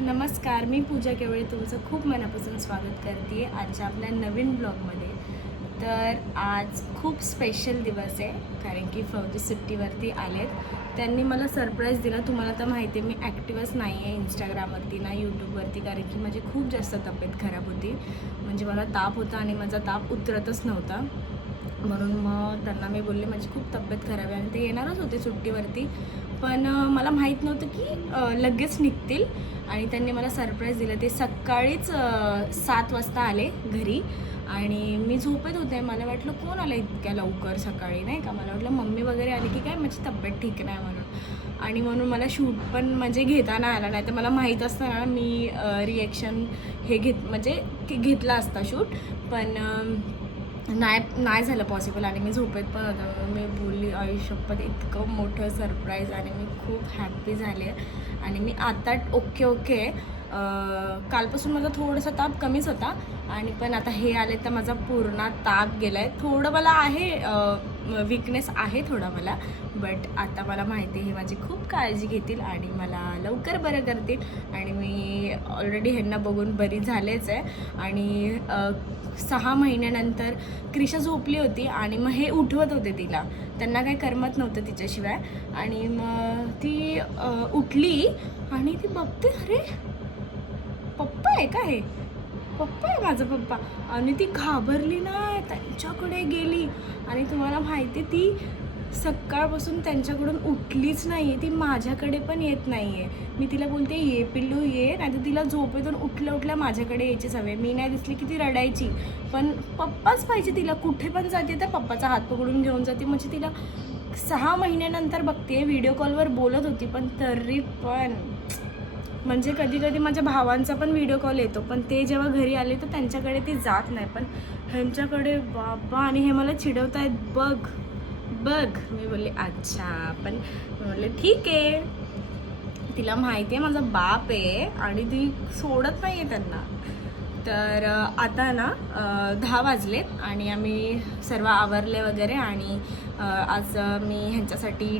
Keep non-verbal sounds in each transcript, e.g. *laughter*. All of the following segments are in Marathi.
नमस्कार मी पूजा केवळे. तुमचं खूप मनापासून स्वागत करते आजच्या आपल्या नवीन ब्लॉगमध्ये. तर आज खूप स्पेशल दिवस आहे कारण की फौजी सुट्टीवरती आलेत. त्यांनी मला सरप्राईज दिला. तुम्हाला तर माहिती आहे मी ॲक्टिव्हच नाही आहे इंस्टाग्रामवरती ना यूट्यूबवरती कारण की माझी खूप जास्त तब्येत खराब होती. म्हणजे मला ताप होता आणि माझा ताप उतरतच नव्हता. म्हणून मग त्यांना मी बोलले माझी खूप तब्येत खराब आहे आणि ते येणारच होते सुट्टीवरती. पण मला माहीत नव्हतं की लगेच निघतील. आणि त्यांनी मला सरप्राईज दिलं. ते सकाळीच सात वाजता आले घरी. आणि मी झोपेत होते. मला वाटलं कोण आलं इतक्या लवकर सकाळी? नाही का? मला वाटलं मम्मी वगैरे आली की काय? माझी तब्येत ठीक नाही म्हणून. आणि म्हणून मला शूट पण म्हणजे घेताना आला. नाही तर मला माहीत असतं ना मी रिॲक्शन हे घेत म्हणजे की घेतला असता शूट. पण नाही नाही झालं पॉसिबल आणि मी झोपेत पण होतं. मी बोलली आयुष्यपत इतकं मोठं सरप्राईज आणि मी खूप हॅप्पी झाले आणि मी आता ओके ओके कालपासून माझा थोडासा ताप कमीच होता आणि पण आता हे आले तर माझा पूर्ण ताप गेला आहे थोडं मला आहे विकनेस आहे थोडा मला बट आता मला माहिती आहे हे माझी खूप काळजी घेतील आणि मला लवकर बरं करतील. आणि मी ऑलरेडी ह्यांना बघून बरी झालेच आहे. आणि सहा महिन्यानंतर क्रिशा झोपली होती आणि मग हे उठवत होते तिला. त्यांना काही करमत नव्हतं तिच्याशिवाय. आणि मग ती उठली आणि ती बघते अरे पप्पा आहे का हे? पप्पा आहे माझा पप्पा. आणि ती घाबरली ना त्यांच्याकडे गेली. आणि तुम्हाला माहिती आहे, ती सकाळपासून त्यांच्याकडून उठलीच नाही आहे ती माझ्याकडे पण येत नाही आहे मी तिला बोलते ये पिल्लू ये. नाही तर तिला झोपेतून उठल्या उठल्या माझ्याकडे यायची सवय. मी नाही दिसली की ती रडायची. पण पप्पाच पाहिजे तिला. कुठे पण जाते तर पप्पाचा हात पकडून घेऊन जाते. म्हणजे तिला सहा महिन्यानंतर बघते व्हिडिओ कॉलवर बोलत होती पण तरी पण. म्हणजे कधी कधी माझ्या भावांचा पण व्हिडिओ कॉल येतो पण ते जेव्हा घरी आले तर त्यांच्याकडे ती जात नाही. पण ह्यांच्याकडे बाबा आणि हे मला चिडवतायत बघ. बघ मी बोलले अच्छा पण मी बोलले ठीक आहे. तिला माहिती आहे माझा बाप आहे आणि ती सोडत नाही आहे त्यांना. तर आता ना दहा वाजलेत आणि आम्ही सर्व आवरले वगैरे आणि आज मी ह्यांच्यासाठी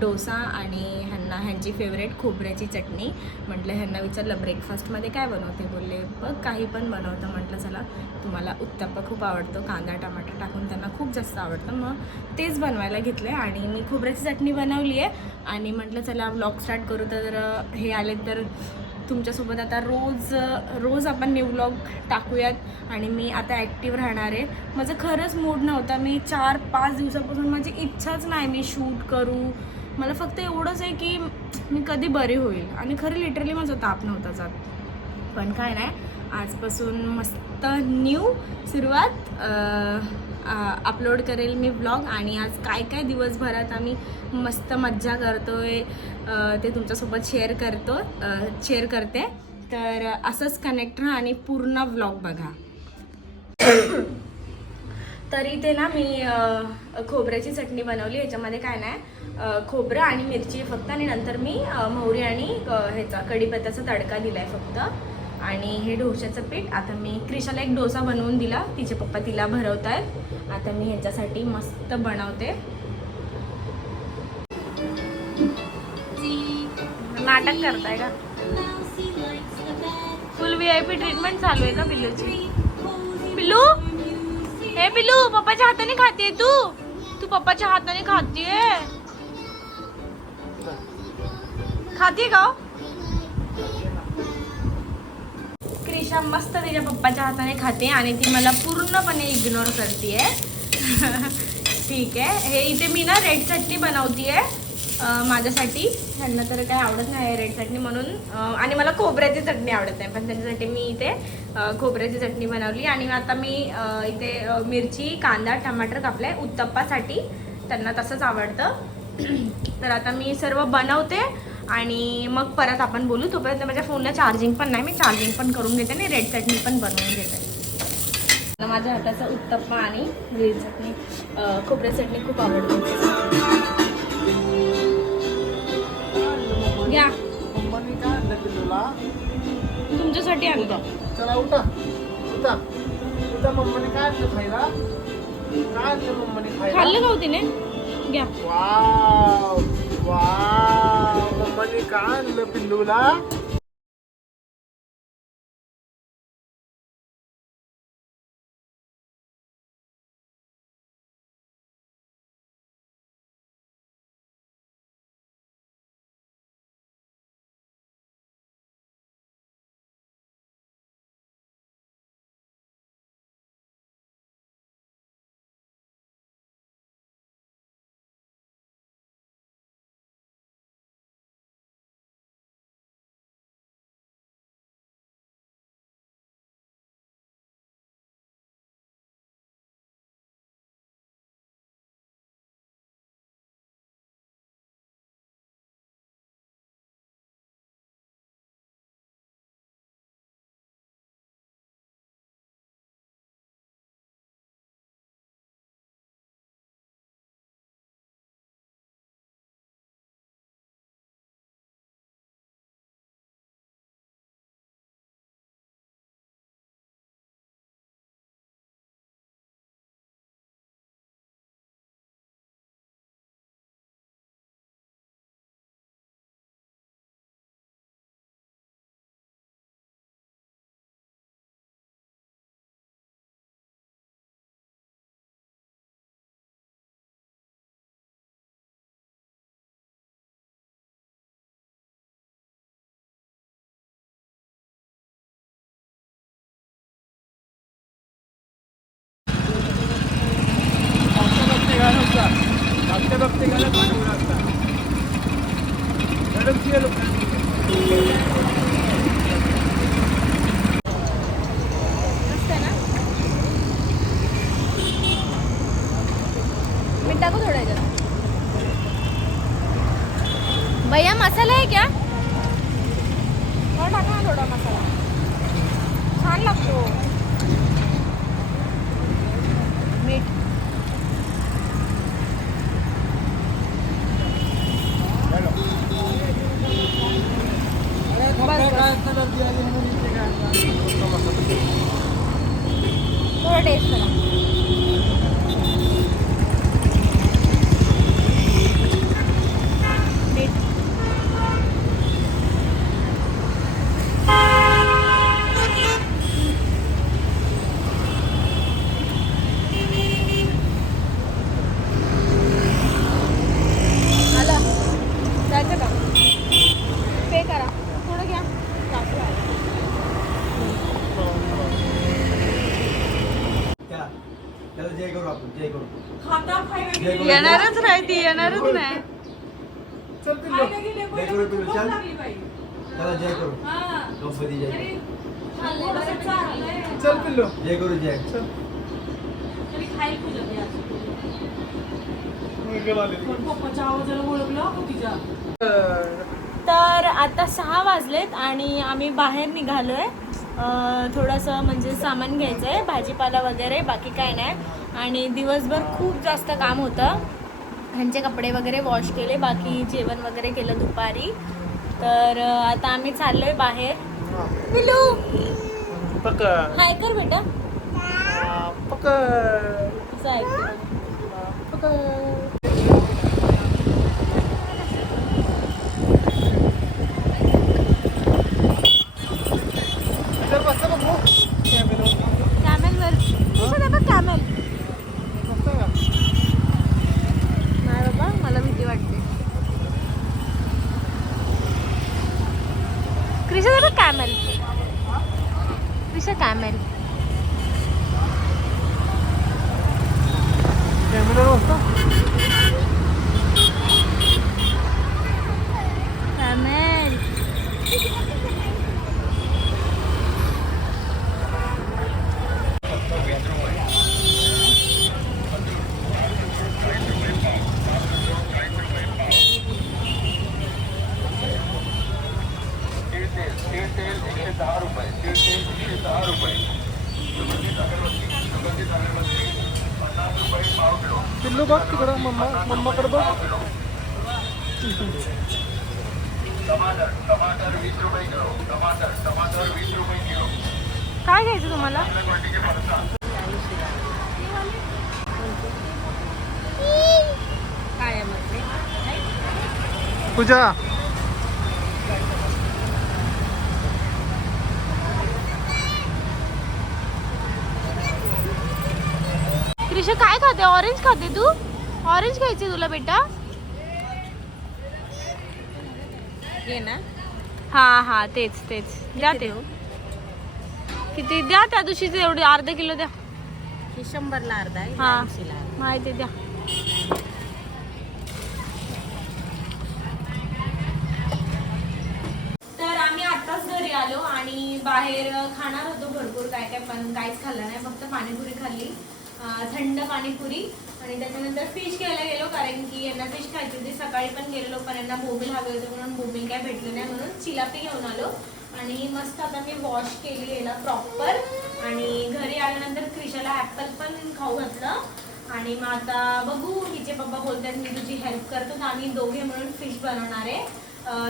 डोसा आणि ह्यांना ह्यांची फेवरेट खोबऱ्याची चटणी म्हटलं ह्यांना विचारलं ब्रेकफास्टमध्ये काय बनवते? बोलले बघ काही पण बनवतं. म्हटलं चला तुम्हाला उत्तप्पा खूप आवडतो कांदा टमाटर टाकून त्यांना खूप जास्त आवडतं. मग तेच बनवायला घेतलं आणि मी खोबऱ्याची चटणी बनवली आहे आणि म्हटलं चला ब्लॉग स्टार्ट करू. तर हे आले तर तुमच्यासोबत आता रोज रोज आपण न्यू व्लॉग टाकूयात आणि मी आता ॲक्टिव्ह राहणार आहे. माझं खरंच मूड नव्हता. मी चार पाच दिवसापासून माझी इच्छाच नाही मी शूट करू. मला फक्त एवढंच आहे की मी कधी बरी होईल. आणि खरं लिटरली माझा ताप नव्हता जात. पण काय नाही आजपासून मस्त न्यू सुरुवात अपलोड करेल मी ब्लॉग आणि आज काय काय दिवसभरात आम्ही मस्त मज्जा करतो आहे ते तुमच्यासोबत शेअर करतो शेअर करते. तर असंच कनेक्ट राहा आणि पूर्ण ब्लॉग बघा. तर इथे ना मी खोबऱ्याची चटणी बनवली याच्यामध्ये काय नाही खोबरं आणि मिरची फक्त आणि नंतर मी मोहरी आणि ह्याचा कढीपत्त्याचा तडका दिला आहे फक्त. आणि हे डोशाचं पीठ आता मी क्रिशाला एक डोसा बनवून दिला तिचे पप्पा तिला भरवत आहेत आता मी ह्याच्यासाठी मस्त बनवते. नाटक करताय का? Full V I P treatment चालू आहे का पिल्लूची? पिल्लू? हे पिल्लू पप्पाच्या हाताने खाते तू. तू पप्पाच्या हाताने खाते खाते का हो? हो? मस्त तिच्या पप्पाच्या हाताने खाते आणि ती मला पूर्णपणे इग्नोर करते *laughs* ठीक आहे. हे इथे मी ना रेड चटणी बनवते आहे माझ्यासाठी. त्यांना तर काही आवडत नाही रेड चटणी म्हणून. आणि मला खोबऱ्याची चटणी आवडत नाही पण त्यांच्यासाठी मी इथे खोबऱ्याची चटणी बनवली. आणि आता मी इथे मिरची कांदा टमाटर कापले. उत्तप्पासाठी त्यांना तसंच आवडतं. *clears throat* तर आता मी सर्व बनवते. आणि मग परत आपण बोलू. तोपर्यंत माझ्या फोनला चार्जिंग पण नाही. मी चार्जिंग पण करून घेते आणि रेड चटणी पण बनवून घेते. मला माझ्या हाताचा उत्तप्पा आणि ग्रीन चटणी खोबऱ्या चटणी खूप आवडते. घ्या. तुमच्यासाठी आणलं चला उठा. उठा. उठा मम्माने काय आणलं खायला? काय आणलं मम्माने खायला? खाल्लं का हो तिने? घ्या. वाव. वाव मम्माने काय आणलं पिल्लूला भैया मसाला है क्या? टाका थोडा मसाला। छान लागतो मीठ थोड़ा टेस्ट करा। येणारच नाही ती येणारच नाही. चल पिल्लू जय करू जय करू. गणपती जय करू. चल. पिल्लू जय करू जय. चल. मुलगा आले. तर आता सहा वाजलेत आणि आम्ही बाहेर निघालो आहे थोडंसं म्हणजे सामान घ्यायचं आहे भाजीपाला वगैरे बाकी काय नाही. आणि दिवसभर खूप जास्त काम होतं. ह्यांचे कपडे वगैरे वॉश केले बाकी जेवण वगैरे केलं दुपारी. तर आता आम्ही चाललो आहे बाहेर हाय कर बेटा. पकड Santa बघ तिकडं मम्मा मम्माकडे बघ. काय घ्यायचं तुम्हाला? पूजा क्रिशा काय खाते? ऑरेंज खाते तू? ऑरेंज घ्यायचे तुला बेटा. ये ना. हा हा तेच तेच. द्या ते. किती? द्या त्या दिवशी एवढे अर्धा किलो द्या. ही शंभरला अर्धा आहे हा. ऐंशीला अर्धा. माहिती द्या. तर आम्ही आत्ताच घरी आलो आणि बाहेर खाणार होतो भरपूर. काय काय पण काहीच खाल्लं नाही फक्त पाणीपुरी खाल्ली. थंड पाणीपुरी आणि त्याच्यानंतर फिश घ्यायला गेलो कारण की यांना फिश खायची होती. सकाळी पण गेलेलो पण यांना बोबिल हवे होते म्हणून बोबिल काय भेटले नाही म्हणून चिलापी घेऊन आलो. आणि मस्त आता मी वॉश केली याला प्रॉपर आणि घरी आल्यानंतर क्रिशाला ॲपल पण खाऊ घातलं. आणि मग आता बघू हिचे पप्पा बोलतात मी तुझी हेल्प करतो तर आम्ही दोघे म्हणून फिश बनवणार आहे.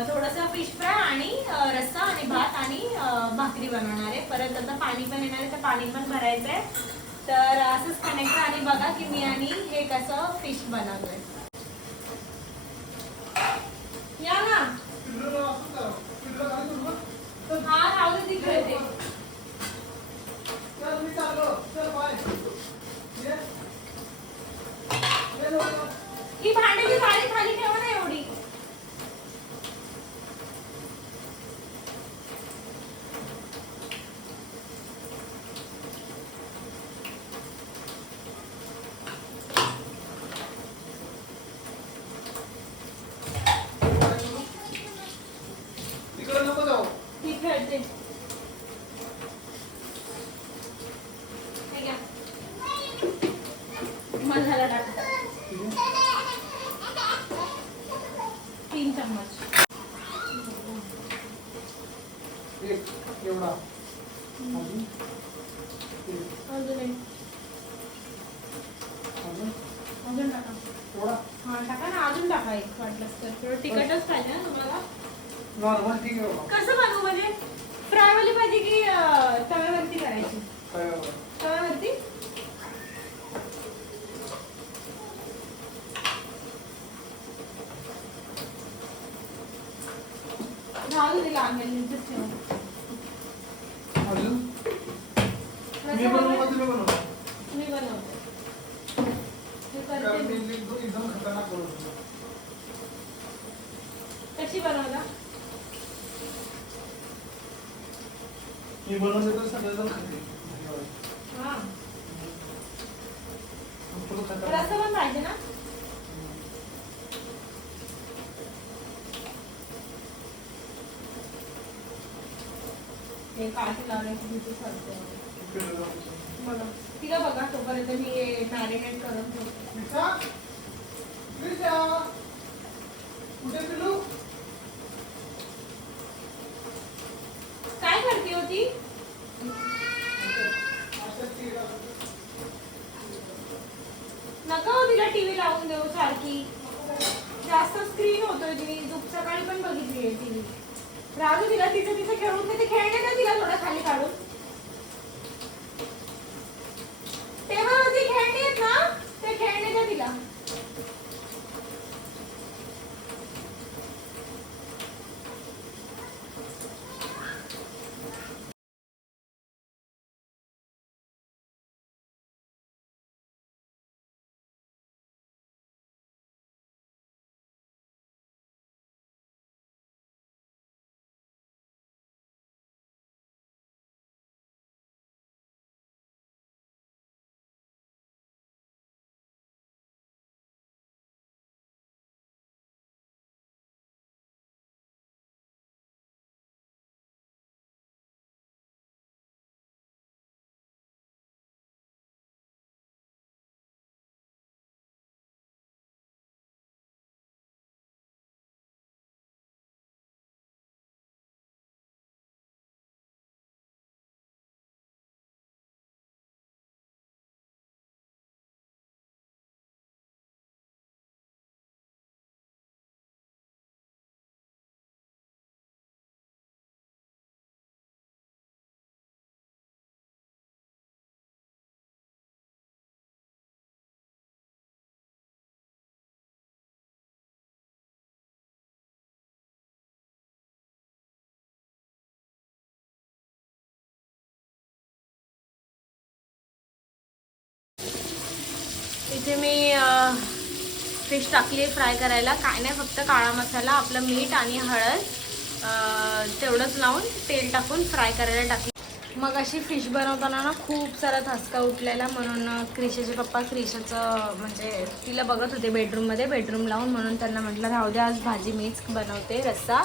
थोडंसं फिश फ्राय आणि रस्सा आणि भात आणि भाकरी बनवणार आहे. परत आता पाणी पण येणार आहे तर पाणी पण भरायचं आहे तर असंच कनेक्ट आणि बघा की मी आणि हे कसं फिश बनवलंय या ना हा राहू दे तिकडे ते चल मी चाललो चल बाय ये. ये लवकर. ही भांड्याची जाळी खाली ठेवा ना एवढी तिकडे नको जाऊ ती खेळते हे घ्या. मसाला टाकता तीन चम्मच एक एवढा अजून एक, अजून एक अजून अजून टाका एवढा हा टाका ना अजून टाका एक वाटलंच तर थोडं तिखटच पाहिजे ना तुम्हाला नॉर्मल ठीक आहे बाबा कसं बनवू म्हणजे फ्रायवाली पाहिजे की अं, तव्यावरती करायची? काय बाबा तव्यावरती? राहू दे लागेल ठेव. अजून मी रस्सा बनवू का बनव- तुम्ही बनवू मी बनवते मी कारण करते मी मी. एकदम एकदम खतरनाक बनवतो कशी बनवता मी बनवले तर सगळेजण खाते हा फुल पण पाहिजे ना? हे काठी लावण्याची भीती बघा. तिला बघा तोपर्यंत मी मॅरिनेट करत होतो कुठे पिलू काय करते होती नका हो तिला टीव्ही लावून देऊ सारखी जास्त स्क्रीन होतोय तिने. झोप सकाळी पण बघितली आहे तिने. राहू तिला तिचं तिचं खेळून ते खेळणे ना तिला थोडं खाली काढून. इथे मी फिश टाकली आहे फ्राय करायला. काय नाही फक्त काळा मसाला आपलं मीठ आणि हळद तेवढंच लावून तेल टाकून फ्राय करायला टाकली. मग अशी फिश बनवताना ना खूप सारा ठसका उठलेला म्हणून अं, क्रिशाचे पप्पा क्रिशाचं म्हणजे तिला बघत होते बेडरूममध्ये बेडरूम लावून म्हणून त्यांना म्हटलं राहू द्या आज भाजी मीच बनवते रस्सा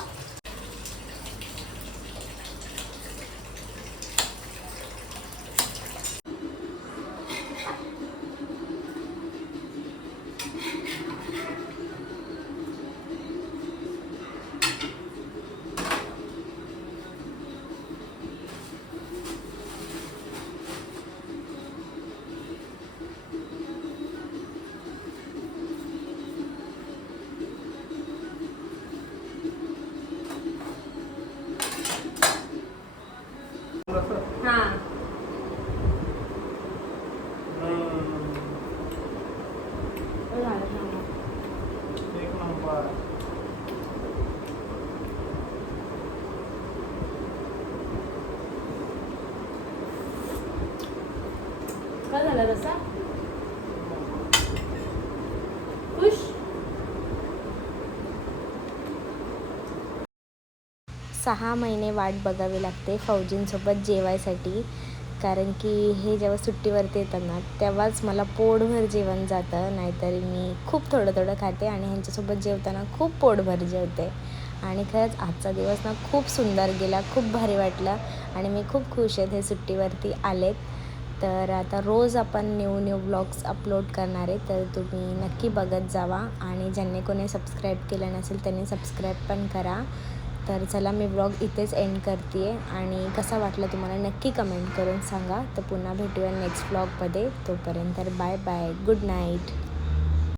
हां एक नंबर काय झालं रस्सा खुश सहा महिने वाट बघावी लागते फौजींसोबत जेवायसाठी. कारण की हे जेव्हा सुट्टीवरती येतात ना तेव्हाच मला पोटभर जेवण जातं. नाहीतर मी खूप थोडं थोडं खाते आणि ह्यांच्यासोबत जेवताना खूप पोटभर जेवते. आणि खरंच आजचा दिवस ना खूप सुंदर गेला खूप भारी वाटलं आणि मी खूप खुश आहेत हे सुट्टीवरती आलेत तर आता रोज आपण न्यू न्यू ब्लॉग्स अपलोड करणार आहे तर तुम्ही नक्की बघत जावा. आणि ज्यांनी कोणी सबस्क्राईब केलं नसेल त्यांनी सबस्क्राईब पण करा. तर चला मी ब्लॉग इथेच एंड करते आहे आणि कसा वाटला तुम्हाला नक्की कमेंट करून सांगा. तर पुन्हा भेटूया नेक्स्ट ब्लॉगमध्ये तोपर्यंत बाय बाय गुड नाईट